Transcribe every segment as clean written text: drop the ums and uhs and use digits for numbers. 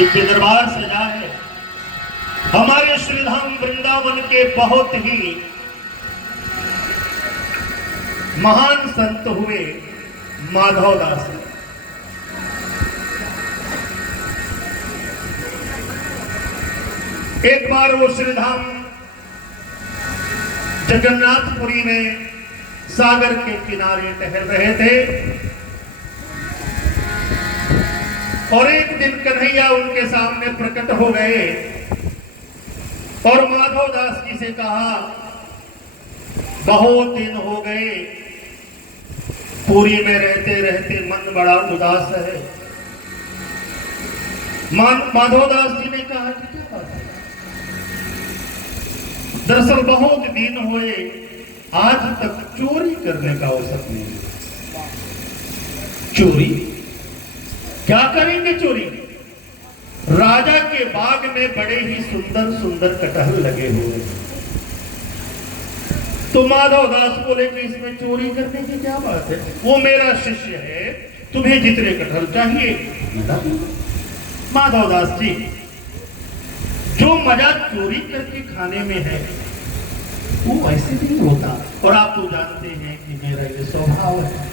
दिव्य दरबार सजा है। हमारे श्रीधाम वृंदावन के बहुत ही महान संत हुए माधव दास। एक बार वो श्रीधाम जगन्नाथपुरी में सागर के किनारे टहल रहे थे और एक दिन कन्हैया उनके सामने प्रकट हो गए और माधव दास जी से कहा, बहुत दिन हो गए, पुरी में रहते रहते मन बड़ा उदास है। माधव दास जी ने कहा कि क्या बात है? दरअसल बहुत दिन हुए, आज तक चोरी करने का अवसर नहीं। चोरी क्या करेंगे? चोरी राजा के बाग में बड़े ही सुंदर सुंदर कटहल लगे हुए हैं। तो माधव दास बोले कि इसमें चोरी करने की क्या बात है? वो मेरा शिष्य है, तुम्हें जितने कटहल चाहिए माधव दास जी, जो मजा चोरी करके खाने में है वो ऐसे नहीं होता। और आप तो जानते हैं कि मेरा ये स्वभाव है,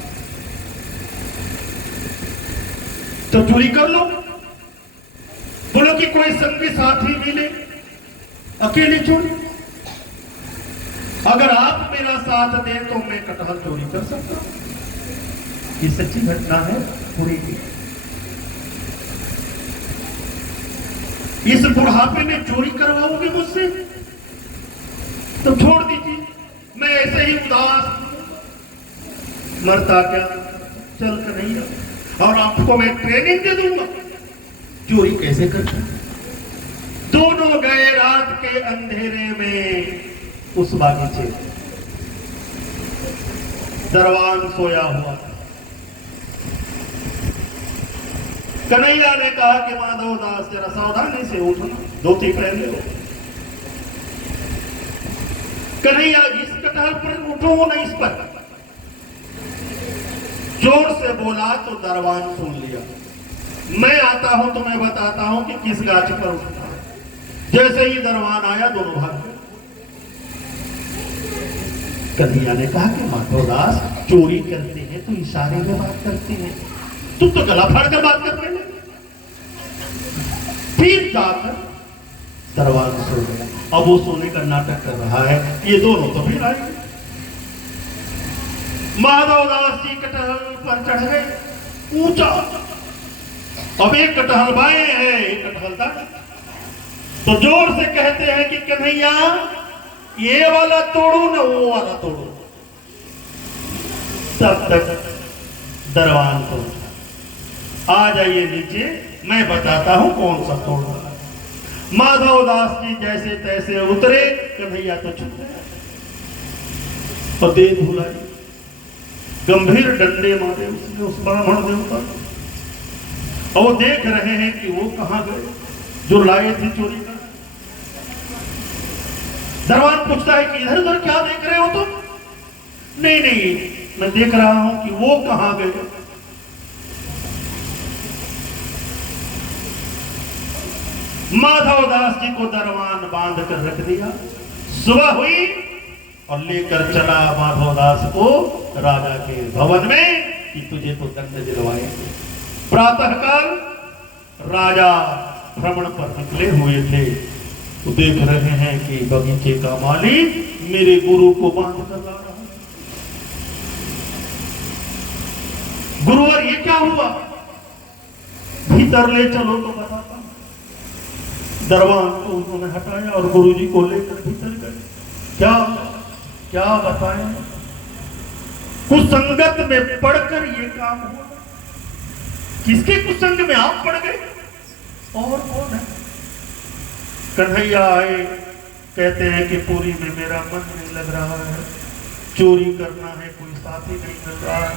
तो चोरी कर लो। बोलो कि कोई संगी साथी मिले, अकेले चोरी। अगर आप मेरा साथ दें तो मैं कटहल चोरी कर सकता हूं। ये सच्ची घटना है पूरी की। इस बुढ़ापे में चोरी करवाओगे मुझसे तो छोड़ दीजिए, मैं ऐसे ही उदास मरता क्या, चल कर नहीं आ। और आपको मैं ट्रेनिंग दे दूंगा चोरी कैसे करते। दोनों गए रात के अंधेरे में उस बागीचे। दरवान सोया हुआ। कन्हैया ने कहा कि माधव दास जरा सावधानी से उठना, धोती पहन लो। कन्हैया इस कटहल पर उठो ना, इस पर जोर से बोला तो दरवान सुन लिया। मैं आता हूं तो मैं बताता हूं कि किस गाछ पर उठना है। जैसे ही दरवान आया दोनों भाग गए। कन्हैया ने कहा कि माधव दास चोरी करते हैं तो इशारे में बात करते हैं, तुम तो गला फाड़ कर बात करते हैं। फिर जाकर दरवान सो गया। अब वो सोने का नाटक कर रहा है, ये दोनों तो फिर आए। माधव दास जी कटहल पर चढ़ गए ऊंचा। अब एक कटहल बाएं है, एक कटहल दाएं। तो जोर से कहते हैं कि कन्हैया ये वाला तोड़ो ना वो वाला तोड़ो। तब तक दरवान पहुंचा। आ जाइए नीचे, मैं बताता हूं कौन सा तोड़ना। माधव दास जी जैसे तैसे उतरे, कन्हैया तो छुप गया और दे भुलाई। गंभीर डंडे मारे उसने उस ब्राह्मण देवता। और वो देख रहे हैं कि वो कहां गए जो लाए थे चोरी कर। दरबान पूछता है कि इधर उधर क्या देख रहे हो तुम? नहीं नहीं, मैं देख रहा हूं कि वो कहां गए। माधव दास जी को दरबान बांध कर रख दिया। सुबह हुई और लेकर चला माधव दास को राजा के भवन में कि तुझे तो दंड दिलवाएंगे। प्रातःकाल राजा भ्रमण पर निकले हुए थे, तो देख रहे हैं कि बगीचे का माली मेरे गुरु को बांध कर ला रहा है। गुरुवर ये क्या हुआ? भीतर ले चलो तो बताता। दरबान को उन्होंने हटाया और गुरुजी को लेकर भीतर गए। क्या क्या बताएं? कुसंगत में पढ़कर ये काम हुआ। किसके कुसंग में आप पड़ गए? और कौन है? कन्हैया आए, कहते हैं कि पूरी में मेरा मन नहीं लग रहा है, चोरी करना है, कोई साथी नहीं मिल रहा है।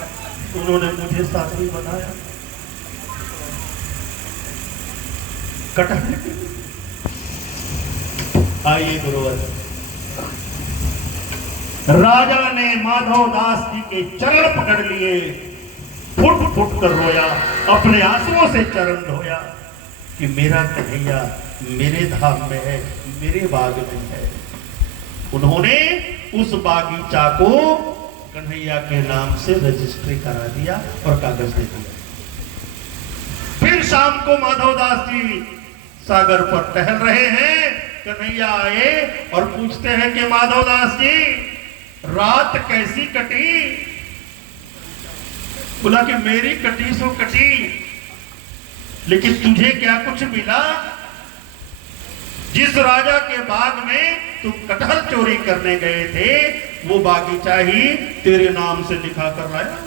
उन्होंने मुझे साथी बनाया। कटहल आइए गुरुवर। राजा ने माधव दास जी के चरण पकड़ लिए, फुट फुट कर रोया, अपने आंसुओं से चरण धोया। कि मेरा कन्हैया मेरे धाम में है, मेरे बाग में है। उन्होंने उस बागीचा को कन्हैया के नाम से रजिस्ट्री करा दिया और कागज दे दिया। फिर शाम को माधवदास जी सागर पर टहल रहे हैं, कन्हैया आए और पूछते हैं कि माधवदास जी रात कैसी कटी? बोला कि मेरी कटी सो कटी, लेकिन तुझे क्या कुछ मिला? जिस राजा के बाग में तुम कटहल चोरी करने गए थे, वो बागीचा ही तेरे नाम से लिखा कर लाया।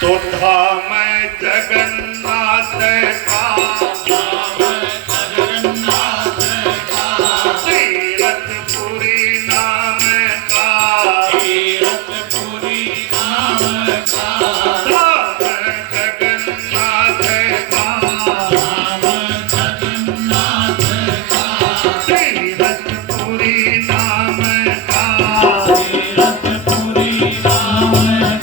तो धाम जगन्नाथ का, तीरथपुरी नाम का, तीरथपुरी नाम का, धाम जगन्नाथ का, धाम जगन्नाथ का, तीरथपुरी नाम का, तीरथपुरी नाम का।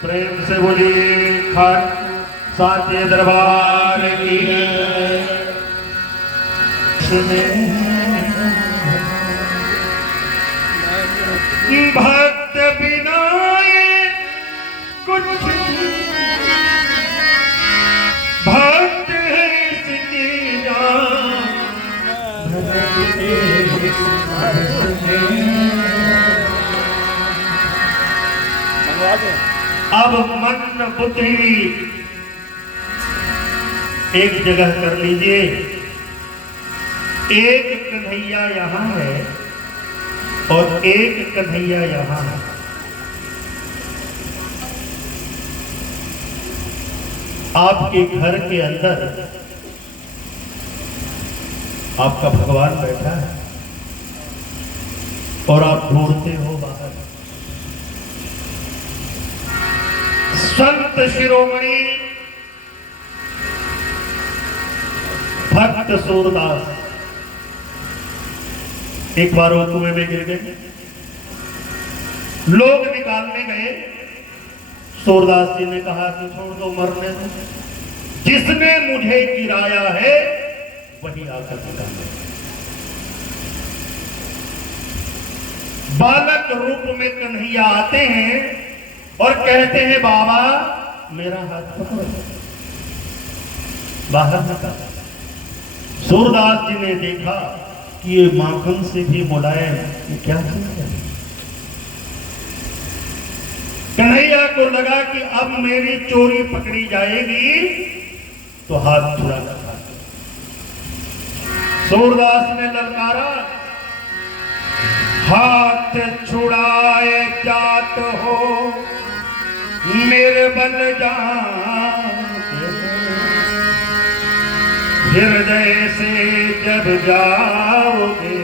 प्रेम से बोलिए खान साचे दरबार की। भक्त बिना कुछ भक्त है इसकी जान, अब मन बुद्धि एक जगह कर लीजिए। एक कन्हैया यहां है और एक कन्हैया यहां है। आपके घर के अंदर आपका भगवान बैठा है और आप ढूंढते हो बाहर। संत शिरोमणि भक्त सूरदास एक बार वो कुएं में गिर गए, लोग निकालने गए। सूरदास जी ने कहा कि छोड़ दो, मरने दो, जिसने मुझे गिराया है वही आकर निकाले। बालक रूप में कन्हैया आते हैं और कहते हैं बाबा मेरा हाथ पकड़ो, बाहर निकाला। सूरदास जी ने देखा कि ये माखन से भी मुलायम, ये क्या चीज है। कन्हैया को लगा कि अब मेरी चोरी पकड़ी जाएगी तो हाथ छुड़ा लगा। सूरदास ने ललकारा, हाथ हाथ छुड़ाए जात हो निर्बल जाते हृदय से जब जाओगे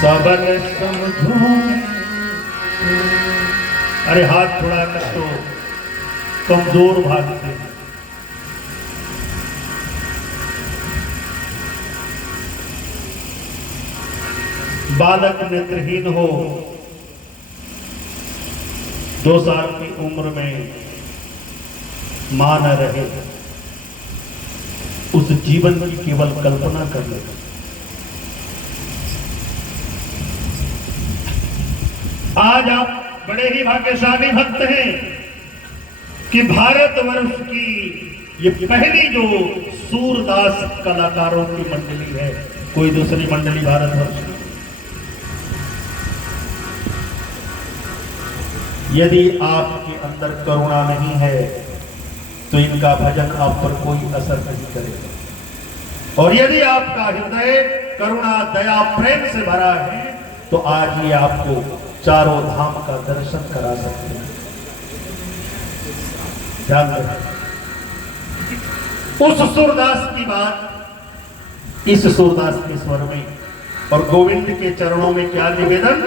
सबल समझो। अरे हाथ छुड़ाकर तो कमजोर भागते हैं। बालक नेत्रहीन हो 2 साल की उम्र में मां न रहे, उस जीवन की केवल कल्पना कर ले। आज आप बड़े ही भाग्यशाली भक्त हैं कि भारतवर्ष की ये पहली जो सूरदास कलाकारों की मंडली है, कोई दूसरी मंडली भारतवर्ष की। यदि आपके अंदर करुणा नहीं है तो इनका भजन आप पर कोई असर नहीं करेगा, और यदि आपका हृदय करुणा दया प्रेम से भरा है तो आज ये आपको चारों धाम का दर्शन करा सकते हैं। ध्यान रखें, उस सूरदास की बात इस सूरदास के स्वर में, और गोविंद के चरणों में क्या निवेदन।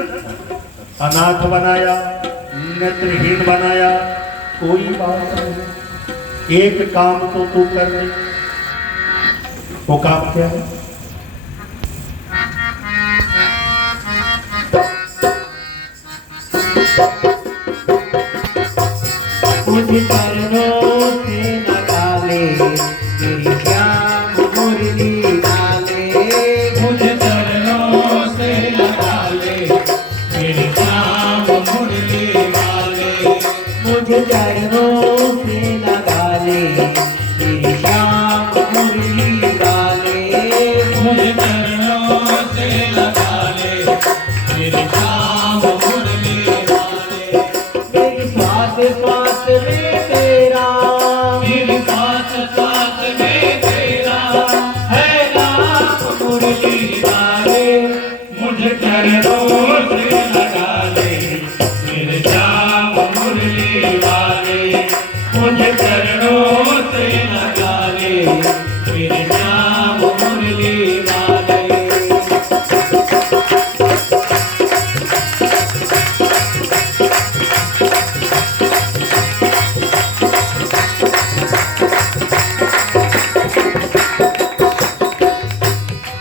अनाथ बनाया, नेत्रहीन बनाया, कोई बात नहीं, एक काम तो तू कर ले। वो काम क्या है? मुझे चरणों से लगा ले, तेरी श्याम मुरली डाले। मुझे चरणों से लगा ले, तेरी श्याम मुरली डाले। मुझे चरणों से लगा ले, तेरी श्याम मुरली डाले। मुझे चरणों से लगा ले, तेरी श्याम मुरली डाले। मेरी श्वास श्वास में तेरा, मेरी श्वास श्वास में तेरा है नाम मुरली डाले। मुझे चरणों से लगा ले, मेरे श्याम मुरली डाले। मुझे चरणों से लगा ले, मेरे श्याम मुरली डाले।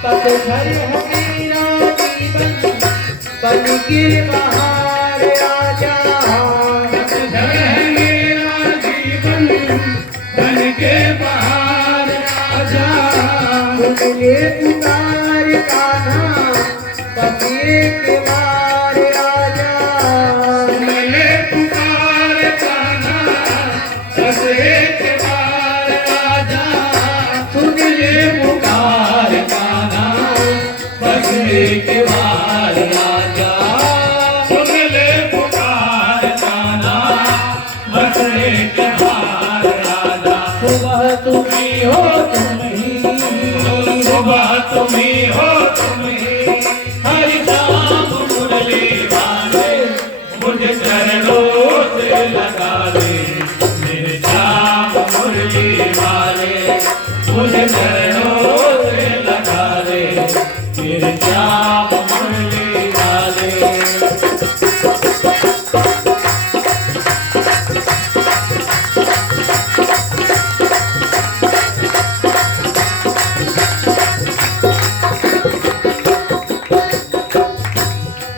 पतझड़ है मेरा जीवन, बन के बाहर आजा। पतझड़ है मेरा जीवन, बन के बाहर आजा। सुन ले पुकार कान्हा, बस एक बार आजा। सुन ले पुकार कान्हा, बस एक बार आजा। सुन ले पुकार कान्हा, बस एक बार आजा। सुन ले पुकार कान्हा, बस एक बार आजा। सुबह तुम्ही हो तुम ही, सुबह तुम्ही हो तुम ही, हरि नाम मुरली वाले। मुझे चरणों से लगा ले, मेरे श्याम मुरली वाले। मुझे चरणों से लगा ले, मेरे श्याम मुरली वाले।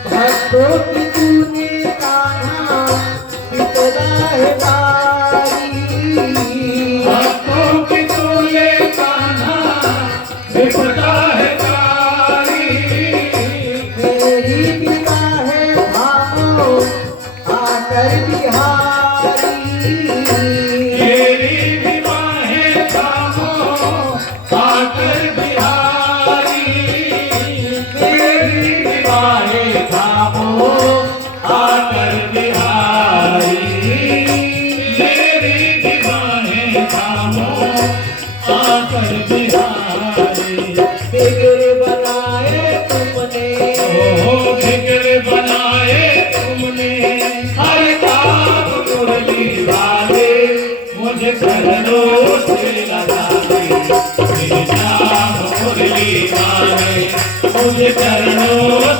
भक्तों की तूने कान्हा विपदा है तारी। भक्तों की तूने कान्हा विपदा है तारी। मेरी पिता है भामो आकर बिहारी। मेरी पिता है भामो आकर बिहारी। मेरी पिता है भामो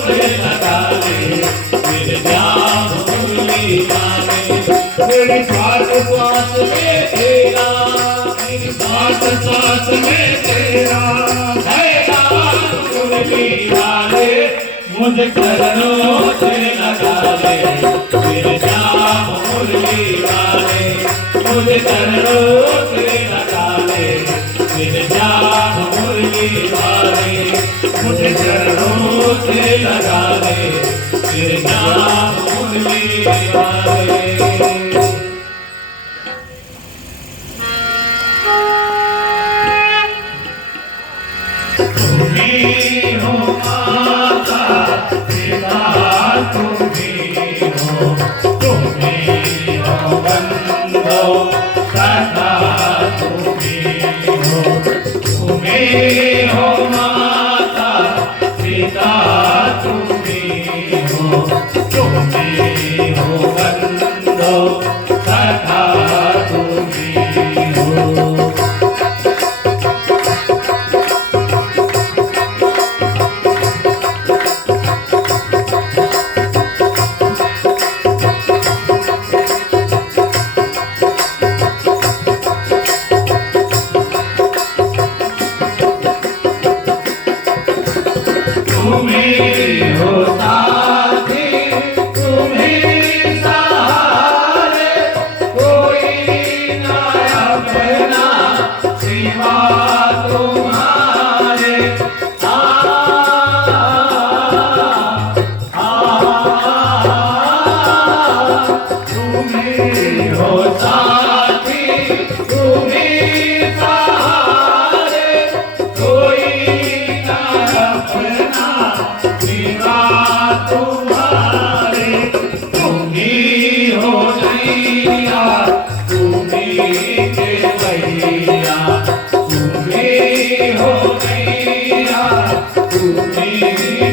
से लगा ले मेरे जाम मुरली वाले। मेरी श्वास श्वास में तेरा, मेरी श्वास श्वास में तेरा है नाम मुरली वाले। मुझे चरणों से लगा ले मेरे जाम मुरली वाले। मुझे चरणों से लगा ले मेरे जाम मुरली वाले। मुझे चरणों से लगा ले मेरे जाम मुरली वाले। तुम्ही हो माता पिता, तुम्ही हो बंधो सखा, तुम्ही हो माता पिता, तुम्ही हो बंधो सखा, तुम्ही हो। तुम्ही हो साथी, तुम्ही सहारे, कोई ना अपना सिवा तुम्हारे। तुम्ही हो साथी, तुम्ही सहारे, कोई ना अपना सिवा तुम्हारे। तुम्ही हो नैया, तुम्ही केवैया, तुम्ही हो नैया, तुम्ही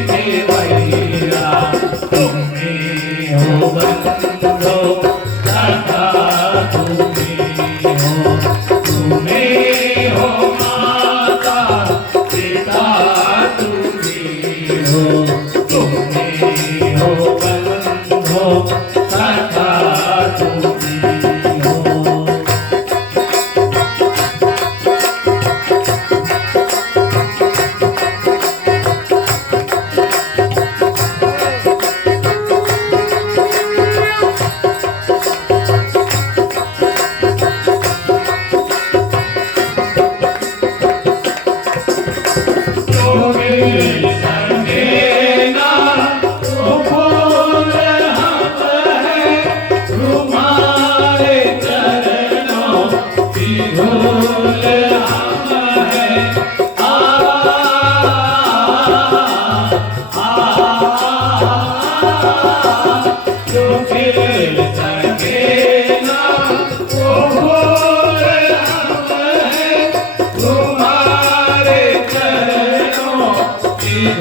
केवैया, तुम्ही हो बंधो सखा, तुम्ही हो माता पिता, तुम्ही हो बंधो सखा, तुम्ही हो।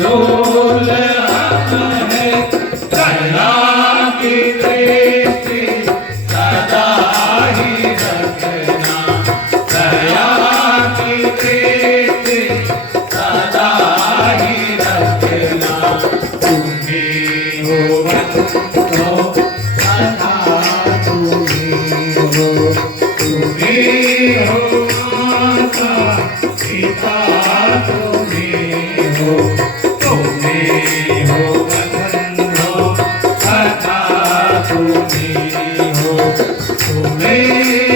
ढोल हम है दया की दृष्टि सदा ही रखना, दया की दृष्टि सदा ही रखना। तुम्ही हो बंधो सखा, तुम्ही हो माता पिता, तुम्ही हो बंधो सखा, तुम्ही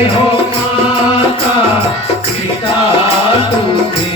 हो माता पिता, तुम्ही